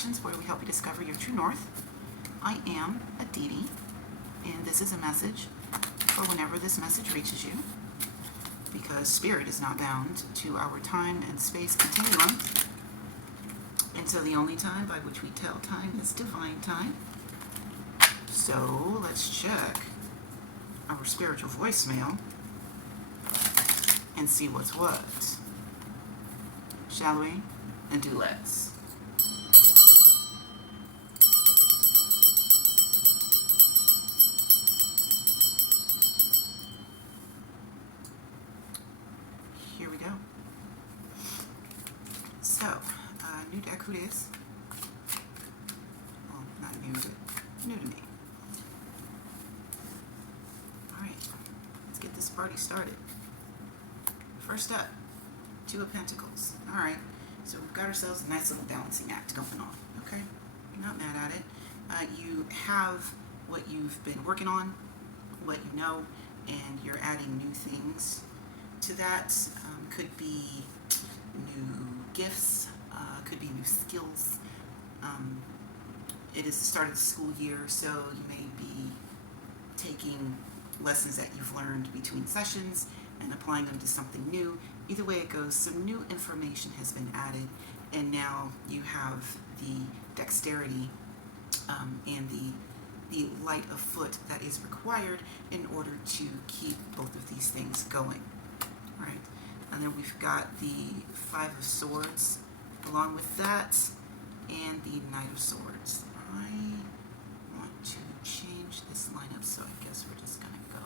Directions, where we help you discover your true north. I am Aditi, and this is a message for whenever this message reaches you, because Spirit is not bound to our time and space continuum, and so the only time by which we tell time is divine time. So let's check our spiritual voicemail and see what's what. Shall we? And do let's. Here we go. So, new deck, who it is? Well, not new, but new to me. Alright, let's get this party started. First up, Two of Pentacles. Alright, so we've got ourselves a nice little balancing act going on. Okay, not mad at it. You have what you've been working on, what you know, and you're adding new things to that. Could be new gifts, could be new skills. It is the start of the school year, so you may be taking lessons that you've learned between sessions and applying them to something new. Either way it goes, some new information has been added, and now you have the dexterity and the light of foot that is required in order to keep both of these things going. All right, and then we've got the Five of Swords along with that, and the Knight of Swords. I want to change this lineup, so I guess we're just gonna go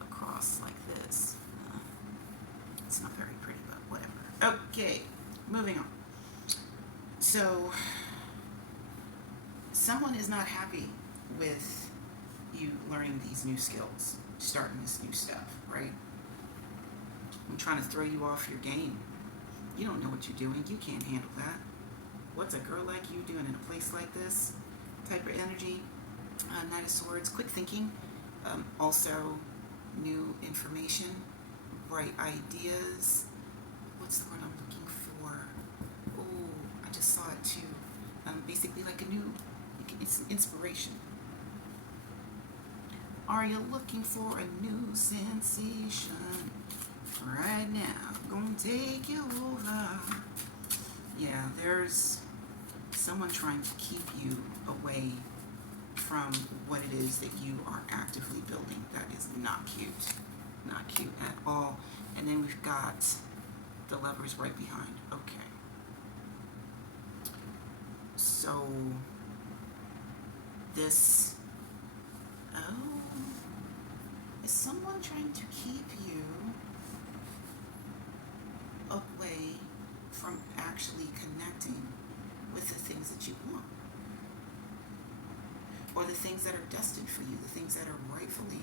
across like this. It's not very pretty, but whatever. Okay, moving on. So, someone is not happy with you learning these new skills, starting this new stuff, right? I'm trying to throw you off your game. You don't know what you're doing. You can't handle that. What's a girl like you doing in a place like this? Type of energy. Knight of Swords, quick thinking. Also, new information, bright ideas. What's the word I'm looking for? Oh, I just saw it too. Basically like a new, it's inspiration. Are you looking for a new sensation? Right now, gonna take you over. Yeah, there's someone trying to keep you away from what it is that you are actively building. That is not cute. Not cute at all. And then we've got the Lovers right behind. Okay. So, this... Oh. Is someone trying to keep you away from actually connecting with the things that you want, or the things that are destined for you, the things that are rightfully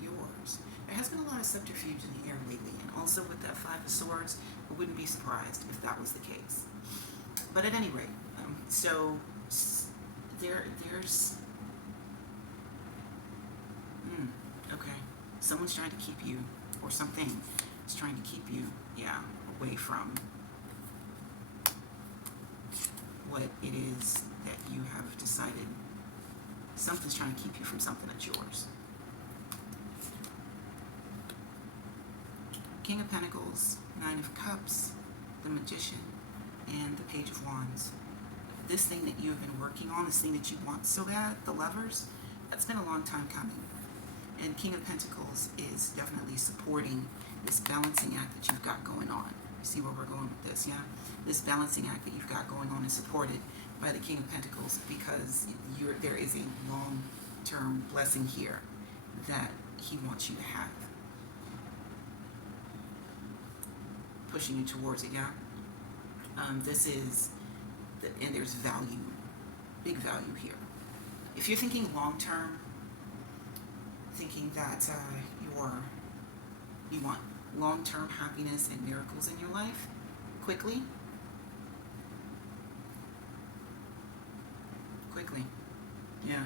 yours? There has been a lot of subterfuge in the air lately, and also with that Five of Swords, I wouldn't be surprised if that was the case. But at any rate, so there's okay, someone's trying to keep you, or something is trying to keep you, yeah, away from what it is that you have decided. Something's trying to keep you from something that's yours. King of Pentacles, Nine of Cups, the Magician, and the Page of Wands. This thing that you've been working on, this thing that you want so bad, the Lovers, that's been a long time coming. And King of Pentacles is definitely supporting this balancing act that you've got going on. You see where we're going with this, yeah? This balancing act that you've got going on is supported by the King of Pentacles, because there is a long-term blessing here that he wants you to have. Pushing you towards it, yeah? This is, and there's value, big value here. If you're thinking long-term, thinking that you want long-term happiness and miracles in your life quickly, yeah.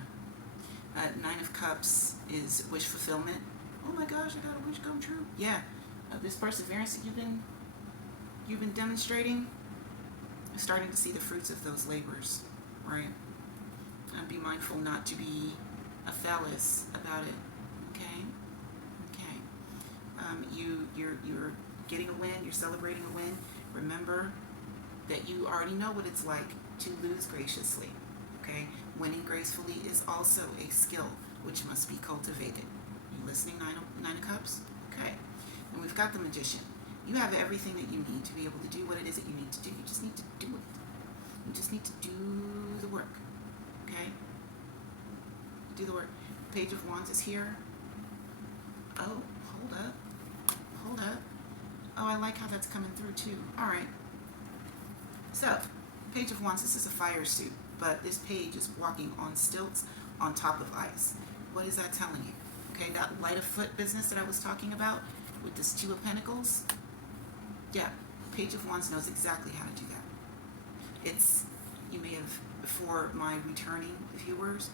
Nine of Cups is wish fulfillment. Oh my gosh, I got a wish come true. Yeah, this perseverance that you've been demonstrating, starting to see the fruits of those labors, right? And be mindful not to be a phallus about it. Okay, okay. You're getting a win. You're celebrating a win. Remember that you already know what it's like to lose graciously. Okay, winning gracefully is also a skill which must be cultivated. You listening, Nine of Cups? Okay, and we've got the Magician. You have everything that you need to be able to do what it is that you need to do. You just need to do it. You just need to do the work. Okay? Do the work. Page of Wands is here. Oh, hold up. Hold up. Oh, I like how that's coming through too. All right. So, Page of Wands, this is a fire suit, but this page is walking on stilts on top of ice. What is that telling you? Okay, that light of foot business that I was talking about with this Two of Pentacles. Yeah, Page of Wands knows exactly how to do that. You may have, for my returning viewers,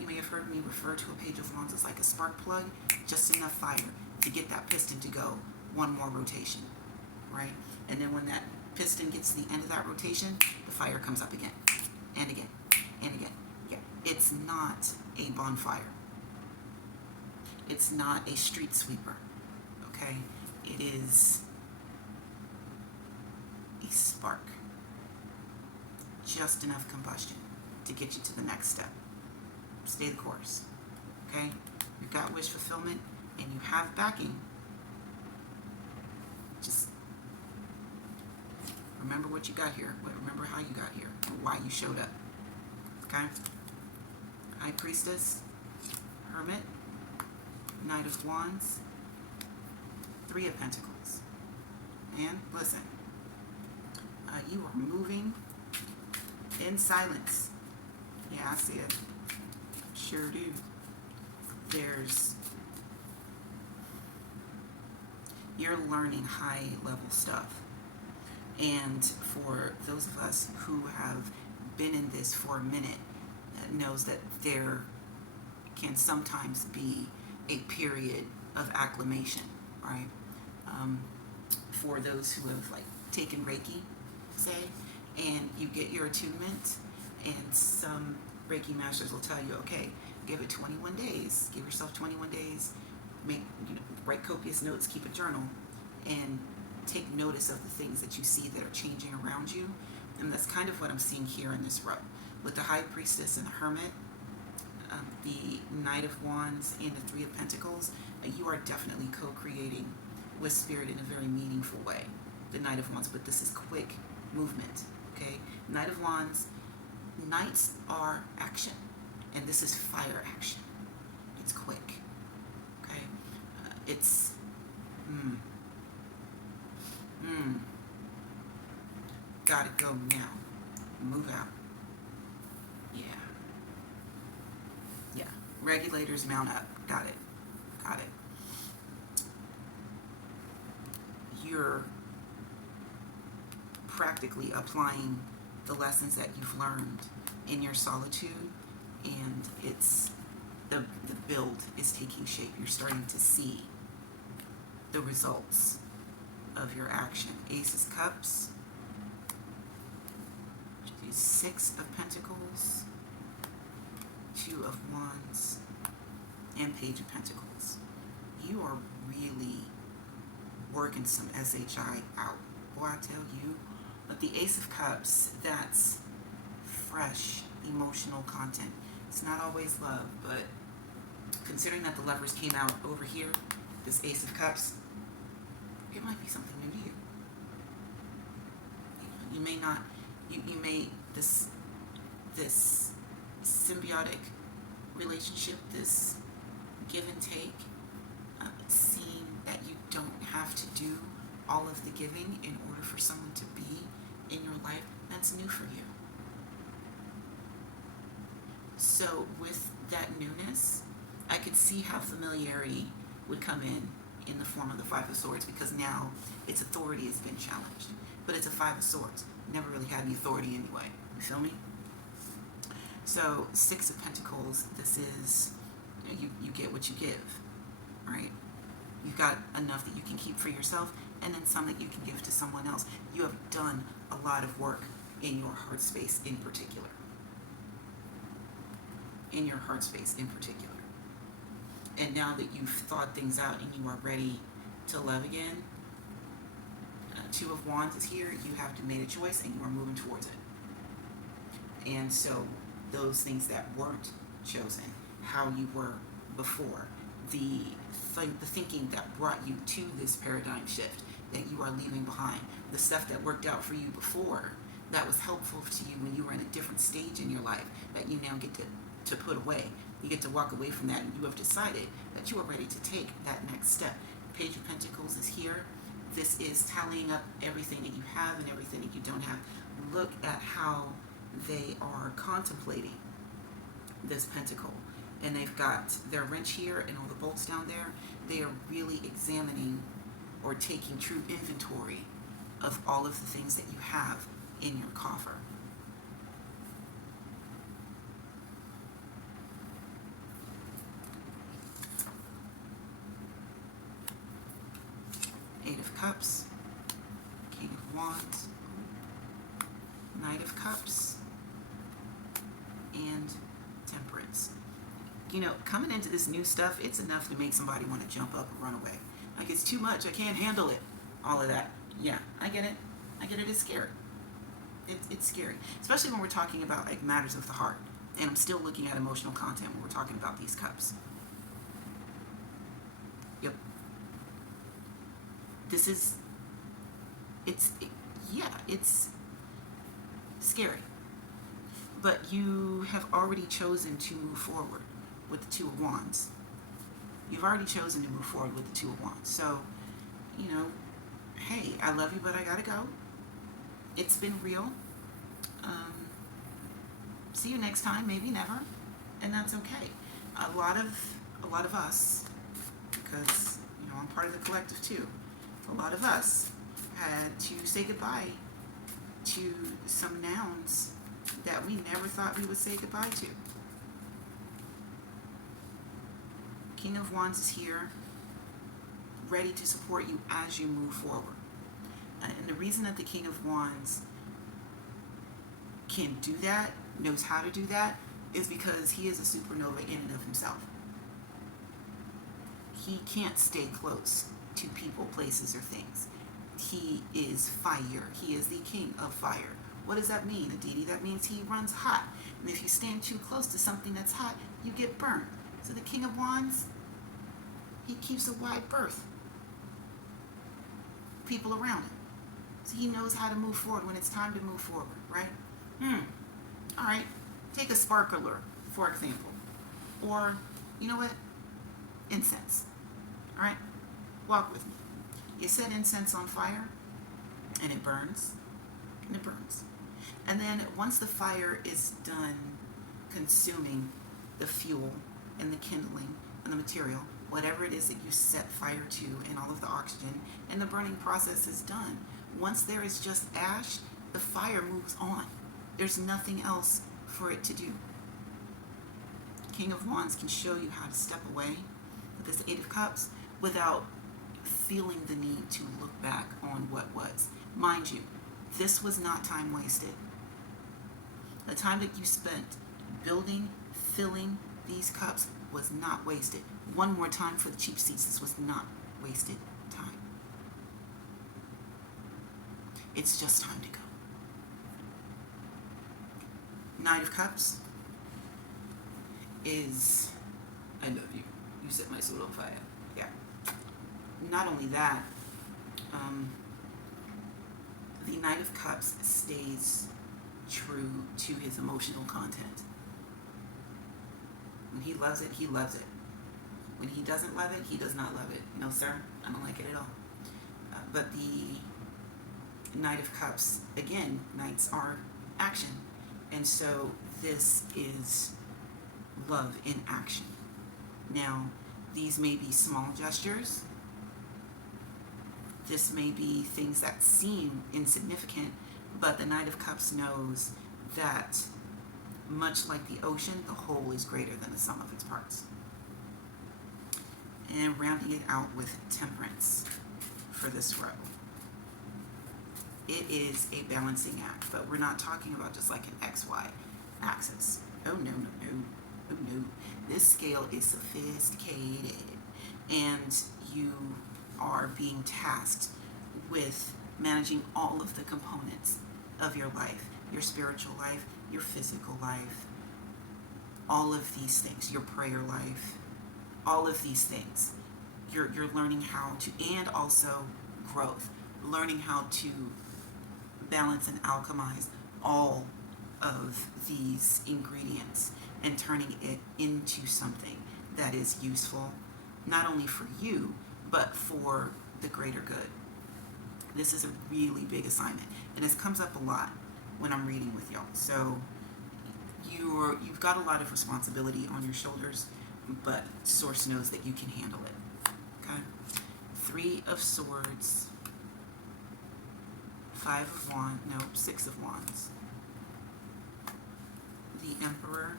you may have heard me refer to a Page of Wands as like a spark plug, just enough fire to get that piston to go one more rotation, right? And then when that piston gets to the end of that rotation, the fire comes up again, and again, and again. Yeah, it's not a bonfire. It's not a street sweeper, okay? It is a spark. Just enough combustion to get you to the next step. Stay the course, okay? You've got wish fulfillment and you have backing. Just remember what you got here. Remember how you got here and why you showed up, okay? High Priestess, Hermit, Knight of Wands, Three of Pentacles. And listen, you are moving in silence. Yeah, I see it. Sure do. You're learning high level stuff. And for those of us who have been in this for a minute, knows that there can sometimes be a period of acclimation, right? For those who have like taken Reiki, say, and you get your attunement, and some Reiki masters will tell you, okay, give it 21 days, give yourself 21 days, write copious notes, keep a journal, and take notice of the things that you see that are changing around you. And that's kind of what I'm seeing here in this row. With the High Priestess and the Hermit, the Knight of Wands, and the Three of Pentacles, you are definitely co-creating with Spirit in a very meaningful way. The Knight of Wands, but this is quick movement, okay? Knight of Wands, Knights are action, and this is fire action. It's quick, okay? Gotta go now. Move out. Yeah. Regulators mount up. Got it. You're practically applying the lessons that you've learned in your solitude, and it's the build is taking shape. You're starting to see the results of your action. Ace of Cups, Six of Pentacles, Two of Wands, and Page of Pentacles. You are really working some SHI out. Boy, I tell you. But the Ace of Cups, that's fresh, emotional content. It's not always love, but considering that the Lovers came out over here, this Ace of Cups, it might be something new to you. You may not, you may, this symbiotic relationship, this give and take, seeing that you don't have to do all of the giving in order for someone to be in your life, that's new for you. So with that newness, I could see how familiarity would come in the form of the Five of Swords, because now its authority has been challenged. But it's a Five of Swords. Never really had any authority anyway. You feel me? So Six of Pentacles, this is, you get what you give, right? You've got enough that you can keep for yourself, and then some that you can give to someone else. You have done a lot of work in your heart space in particular. In your heart space in particular. And now that you've thought things out and you are ready to love again, Two of Wands is here. You have to make a choice and you are moving towards it. And so those things that weren't chosen, how you were before, the thinking that brought you to this paradigm shift that you are leaving behind, the stuff that worked out for you before that was helpful to you when you were in a different stage in your life that you now get to put away. You get to walk away from that, and you have decided that you are ready to take that next step. Page of Pentacles is here. This is tallying up everything that you have and everything that you don't have. Look at how they are contemplating this pentacle. And they've got their wrench here and all the bolts down there. They are really examining or taking true inventory of all of the things that you have in your coffer. Eight of Cups, King of Wands, Knight of Cups, and Temperance. You know, coming into this new stuff, it's enough to make somebody want to jump up and run away. Like, it's too much. I can't handle it. All of that. Yeah, I get it. I get it. It's scary. It's scary. Especially when we're talking about, like, matters of the heart. And I'm still looking at emotional content when we're talking about these cups. Yep. This is, it's scary. But you have already chosen to move forward with the Two of Wands. You've already chosen to move forward with the Two of Wands. So, you know, hey, I love you, but I gotta go. It's been real. See you next time, maybe never, and that's okay. A lot of us, because, you know, I'm part of the collective too. A lot of us had to say goodbye to some nouns that we never thought we would say goodbye to. King of Wands is here, ready to support you as you move forward. And the reason that the King of Wands can do that, knows how to do that, is because he is a supernova in and of himself. He can't stay close to people, places, or things. He is fire. He is the king of fire. What does that mean, Aditi? That means he runs hot. And if you stand too close to something that's hot, you get burned. So the King of Wands, he keeps a wide berth. People around him. So he knows how to move forward when it's time to move forward, right? All right. Take a sparkler, for example. Or, you know what? Incense. All right? Walk with me. You set incense on fire, and it burns, and it burns. And then once the fire is done consuming the fuel and the kindling and the material, whatever it is that you set fire to, and all of the oxygen, and the burning process is done. Once there is just ash, the fire moves on. There's nothing else for it to do. King of Wands can show you how to step away with this Eight of Cups without feeling the need to look back on what was. Mind you, this was not time wasted. The time that you spent building, filling these cups was not wasted. One more time for the cheap seats, this was not wasted time. It's just time to go. Knight of Cups is, I love you. You set my soul on fire. Yeah. Not only that, the Knight of Cups stays true to his emotional content. When he loves it, he loves it. When he doesn't love it, he does not love it. No, sir, I don't like it at all. But the Knight of Cups, again, Knights are action. And so this is love in action. Now, these may be small gestures. This may be things that seem insignificant, but the Knight of Cups knows that much like the ocean, the whole is greater than the sum of its parts. And rounding it out with Temperance for this row. It is a balancing act, but we're not talking about just like an XY axis. Oh no, no, no. Oh no. This scale is sophisticated, and you are being tasked with managing all of the components of your life, your spiritual life, your physical life, all of these things, your prayer life, all of these things. You're learning how to, and also growth, learning how to balance and alchemize all of these ingredients and turning it into something that is useful, not only for you, but for the greater good. This is a really big assignment, and this comes up a lot when I'm reading with y'all. So you've got a lot of responsibility on your shoulders, but Source knows that you can handle it. Okay? 3 of Swords, 5 of Wands, no, 6 of Wands, the Emperor,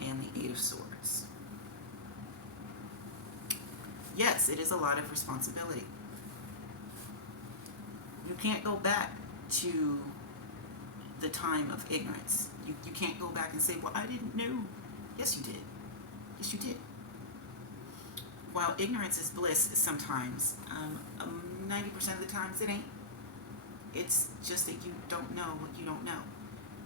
and the 8 of Swords. Yes, it is a lot of responsibility. You can't go back to the time of ignorance. You can't go back and say, well, I didn't know. Yes, you did. Yes, you did. While ignorance is bliss sometimes, 90% of the times it ain't. It's just that you don't know what you don't know.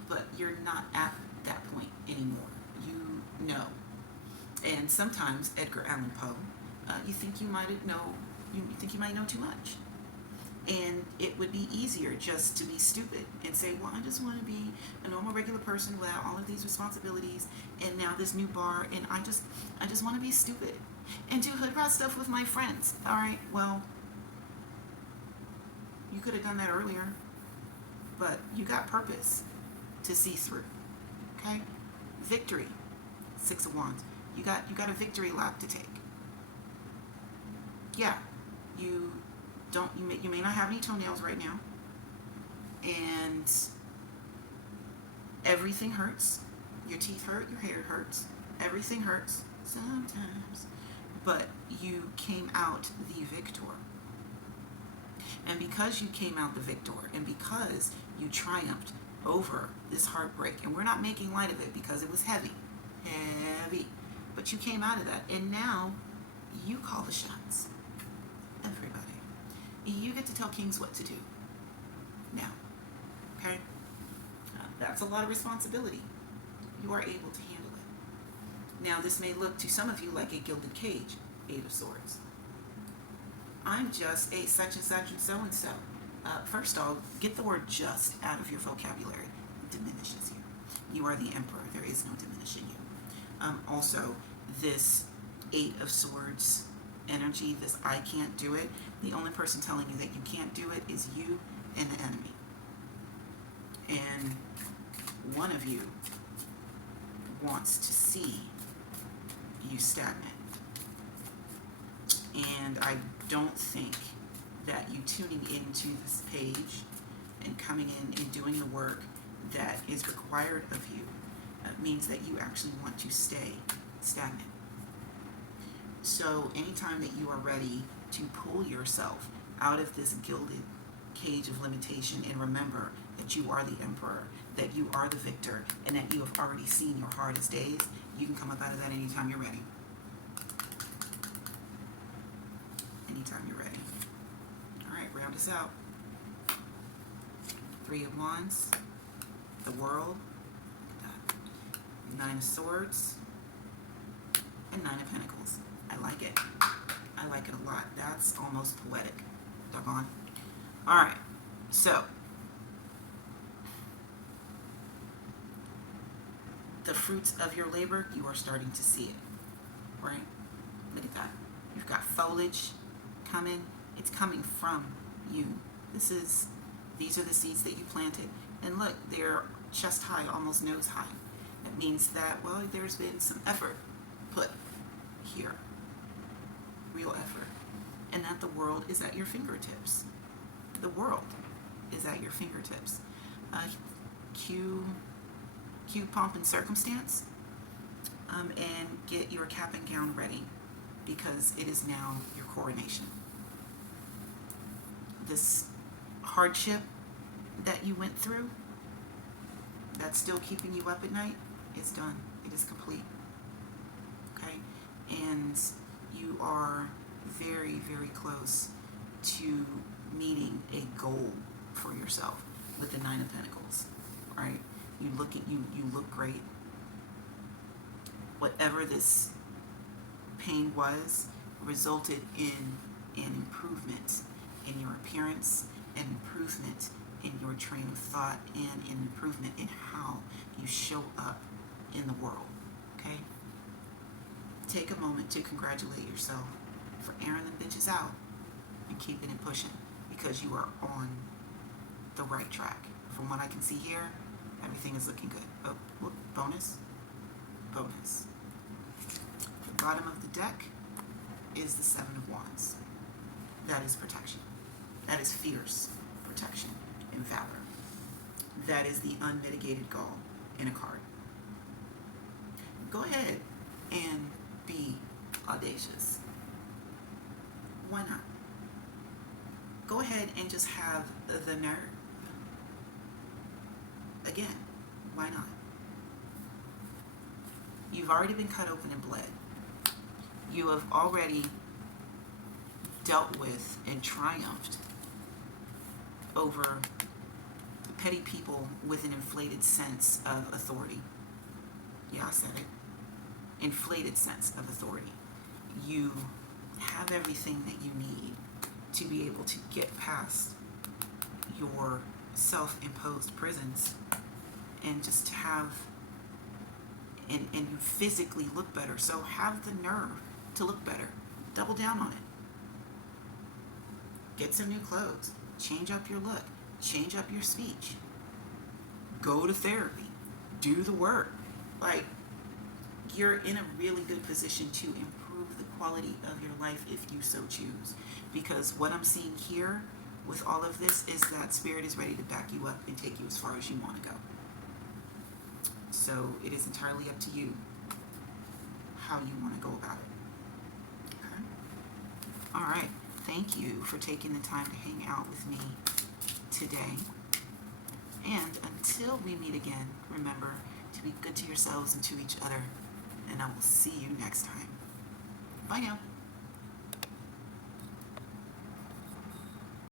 But you're not at that point anymore. You know. And sometimes Edgar Allan Poe, you think you might know too much. And it would be easier just to be stupid and say, well, I just want to be a normal, regular person without all of these responsibilities, and now this new bar, and I just want to be stupid and do hood rat stuff with my friends. All right, well, you could have done that earlier, but you got purpose to see through. Okay, victory, 6 of Wands. You got a victory lap to take. Yeah, you may not have any toenails right now, and everything hurts. Your teeth hurt, your hair hurts, everything hurts sometimes, but you came out the victor. And because you came out the victor, and because you triumphed over this heartbreak, and we're not making light of it because it was heavy, but you came out of that, and now you call the shots. Everybody. You get to tell kings what to do. Now, okay? That's a lot of responsibility. You are able to handle it. Now, this may look to some of you like a gilded cage, 8 of Swords. I'm just a such and such and so-and-so. First off, get the word just out of your vocabulary. It diminishes you. You are the emperor. There is no diminishing you. Also, this 8 of Swords energy, this I can't do it, the only person telling you that you can't do it is you and the enemy. And one of you wants to see you stagnant. And I don't think that you tuning into this page and coming in and doing the work that is required of you means that you actually want to stay stagnant. So anytime that you are ready to pull yourself out of this gilded cage of limitation and remember that you are the emperor, that you are the victor, and that you have already seen your hardest days, you can come up out of that anytime you're ready. Anytime you're ready. All right, round us out. 3 of Wands, the World, 9 of Swords, and 9 of Pentacles. I like it. I like it a lot. That's almost poetic. Doggone. All right. So, the fruits of your labor, you are starting to see it. Right? Look at that. You've got foliage coming. It's coming from you. These are the seeds that you planted. And look, they're chest high, almost nose high. That means that, well, there's been some effort put here. Real effort. And that the world is at your fingertips. The world is at your fingertips. Cue pomp and circumstance, and get your cap and gown ready, because it is now your coronation. this hardship that you went through that's still keeping you up at night is done. It is complete. Okay? And you are very, very close to meeting a goal for yourself with the Nine of Pentacles. Right? You look great. Whatever this pain was resulted in an improvement in your appearance, an improvement in your train of thought, and an improvement in how you show up in the world. Okay? Take a moment to congratulate yourself for airing them bitches out and keeping it pushing, because you are on the right track. From what I can see here, everything is looking good. Oh, look, bonus. The bottom of the deck is the Seven of Wands. That is protection. That is fierce protection and valor. That is the unmitigated gall in a card. Go ahead and be audacious. Why not? Go ahead and just have the nerve. Again, why not? You've already been cut open and bled. You have already dealt with and triumphed over petty people with an inflated sense of authority. Yeah, I said it. Inflated sense of authority. You have everything that you need to be able to get past your self-imposed prisons and just have and you physically look better. So have the nerve to look better. Double down on it. Get some new clothes. Change up your look. Change up your speech. Go to therapy. Do the work. Like, you're in a really good position to improve the quality of your life if you so choose. Because what I'm seeing here with all of this is that Spirit is ready to back you up and take you as far as you want to go. So it is entirely up to you how you want to go about it. Okay? All right. Thank you for taking the time to hang out with me today. And until we meet again, remember to be good to yourselves and to each other. And I will see you next time. Bye now.